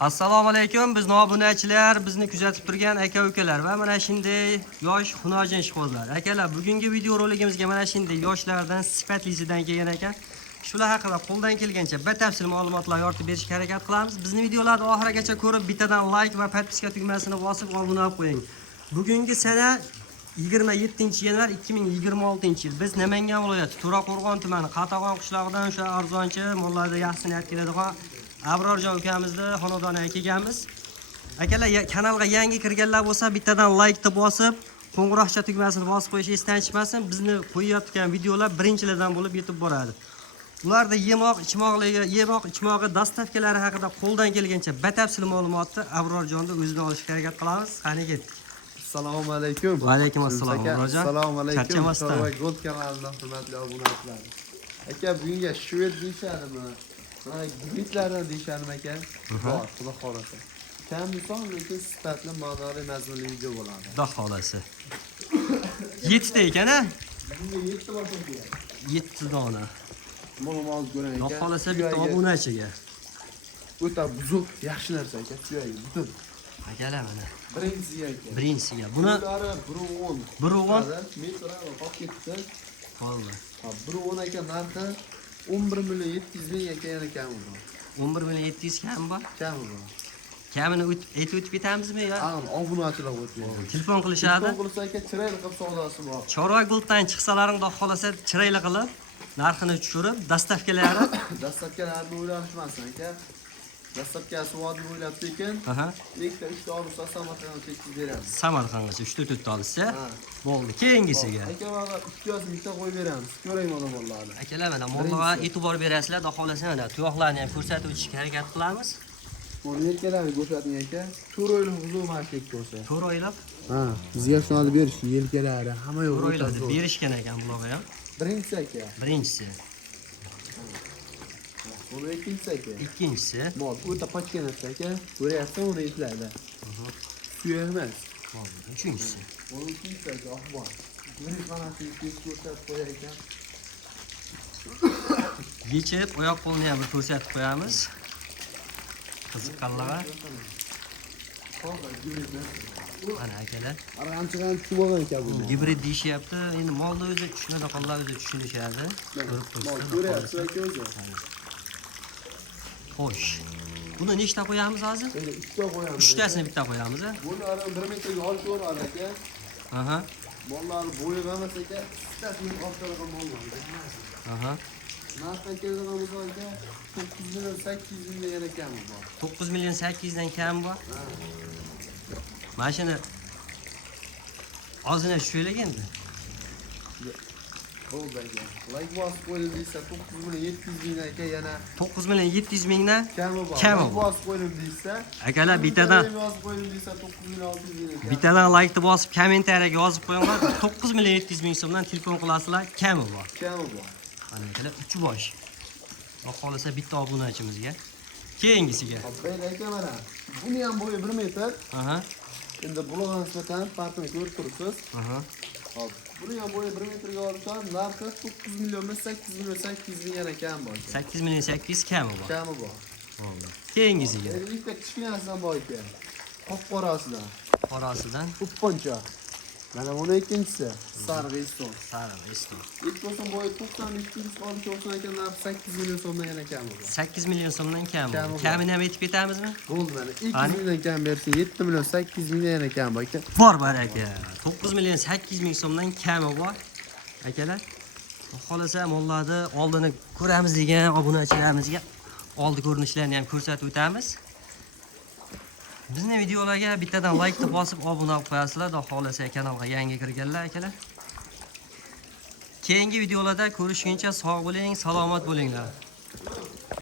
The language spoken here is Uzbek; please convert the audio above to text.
Assalomu alaykum, bizni obunachilar, bizni kuzatib turgan aka-ukalar va mana shunday yosh hunarchan ishqibozlar. Akalar, bugungi video roligimizga mana shunday yoshlardan sifatlisidan kelgan ekan. Shular haqida qo'ldan kelgancha batafsil ma'lumotlar yoritib berishga harakat qilamiz. Bizni videolarni oxirigacha ko'rib, bittadan like va podpiska tugmasini bosib obuna bo'lib qo'ying. Bugungi sana 27-yanvar 2026-yil. Biz Namangan viloyati To'raqo'rg'on tumani Qatag'on qishlog'idan o'sha arzonchi mollarda yaxshiini keladigan Abrorjon ukamizni xonadoniga kelganmiz. Akalar, kanalga yangi kirganlar bo'lsa, bittadan like ta bosib, qo'ng'iroqcha tugmasini bosib qo'yish esdan chiqmasin. Bizni qo'yayotgan videolar birinchilardan bo'lib yetib boradi. Ularda yemoq, ichmog'i, dastavkalari haqida qo'ldan kelgancha batafsil ma'lumotni Abrorjonda o'zidan olishga harakat qilamiz. Qani ketdik. Assalomu alaykum. Va alaykum assalom Abrorjon. Assalomu alaykum. Charchamasdan. Gold kanalidan hurmatli obunachilar. Aka, bugunga shved deyishadimi? Mana gibitlardan deyishadimi aka? Bor, xudo xolasa. Kamison lekin sifatli ma'noli mazmunli video bo'ladi. Xudo xolasa. 7 ta ekan-a? Bunga 7 boshim kerak. 7 dona. Ma'lumot ko'ring aka. Xudo xolasa bitta obunachiga. O'ta buzuq, yaxshi narsa aka, suyagi butun. Akalar mana. Birinchisiga aka. Birinchisiga. Buni 1.10. 1.10 metra qolib ketdi. Bo'ldi. Ha, 1.10 aka narxi 11 million 700 ming aka, yana kami bor. 11 million 700 kam bor. Kami bor. Kamini aytib ketamizmi yo? Obunachilar o'tmaydi. Telefon qilishadi. Telefon qilsa aka, chiroyli qilib savdosi bor. Chorva Golddan chiqsalaring xudo xolasa chiroyli qilib narxini tushirib, dastavkalari Dastavkalarni o'ylanishmasin aka. Dastavkasi vodni o'ylab tekin. aha, Ikkita 3 ta olsa Samarqandga tekib beramiz. Samarqandgacha 3 ta olsa Ha. bo'ldi. Keyingisiga. Aka, mana 200 mingta qo'yib beramiz. Ko'ring mana mollarni. Akalar, mana mollarga e'tibor berasizlar, xudo xolasa mana tuyoqlarni ham ko'rsatib o'tishga harakat qilamiz. Buni yelkalarni ko'rsating aka. 4 oylik buzuq mashik ko'rsa. 4 oylab, Ha, bizga shuni olib berish, yelkalari, hamma yo'q. 4 oylab deb berishgan ekan bularga ham. Birinchisi aka. Birinchisi, Buni ikkinchisi aka. ikkinchisi, Mol o'ta pachka narsa aka. Ko'ryapsan uni izlaydi. Suyak emas. bo'ldi. Uchinchisi. Buni ikkinchisi aka, ahvol. Buni mana shu ikkinchi ko'rsatib qo'yar ekan. Yechib, oyoq qo'lni ham bir ko'rsatib qo'yamiz. Qiziqqanlarga. Mana akalar. Aramchidan tushib olgan ekan bu. Gibrid deyishyapti. Endi molni o'zi tushunadiganlar o'zi tushunishadi. Ko'rib Mol turibsizlar. ko'ryapsiz aka o'zi. Xo'sh. Buni nechta qo'yamiz hozir? Endi ikkita qo'yamiz. 3 tasini bitta qo'yamiz, a? Buni aram 1 metrga olib ko'radi aka. Aha. Mollar bo'yi emas aka. Ikkitasining orqalariga mol bor. Aha. Narxdan keladigan bo'lsa aka, 9 million 800 mingga yana kami bor. 9 million 800 dan kam bor. Mana shuni ozgina tushaylik endi. Bo'ldi aka. Like bosib qo'ydim deysa 9 million 700 ming aka, yana 9 million 700 mingdan kami bor. Kami Like bor. bosib qo'ydim deysa, akalar bittadan bosib qo'ydim deysa 9 million 600 ming aka. bittadan like bosib kommentariyaga yozib qo'yinglar. 9 million 700 ming so'mdan telefon qilasizlar, kami bor. Kami bor. Mana akalar 3 bosh. Xudo xolasa bitta obunachimizga. Keyingisiga. Bayt aka mana. Buni ham bo'yi 1 metr. Aha. Endi bularga nisbatan farqini ko'rib turibsiz. Aha. Hop. Buni ham bo'yi 1 metrga olsam, narxi 9 million 8 million 800 ming yana kam bor. 8 million 800 kami bor. Kami bor. Bo'ldi. Keyingisiga. Endi ikkita kichkinasidan bor ekan. Qop-qorasidan. Qorasidan Upponcha. Mana buni ikkinchisi. Sariq eston. sariq eston. Ikkosin bo'yi 92 olib olsa ekan, narxi 8 million so'mdan yana kami bor. 8 million so'mdan kam Kami bor. bor. Kamini ham aytib ketamizmi? Bo'ldi mana. 2 Qani? million kam bersa 7 million 800 mingdan yana kam bor ekan. Bor aka. 9 million 800 ming so'mdan kami bor. Akalar, xohlasa mollarni oldini ko'ramiz degan obunachilarimizga oldi ko'rinishlarni ham ko'rsatib o'tamiz. Bizning videolarga bittadan like bosib obuna bo'lib qo'yasizlar, xudo xolasa kanalga yangi kirganlar akalar. Keyingi videolarda ko'rishguncha sog' bo'ling, salomat bo'linglar.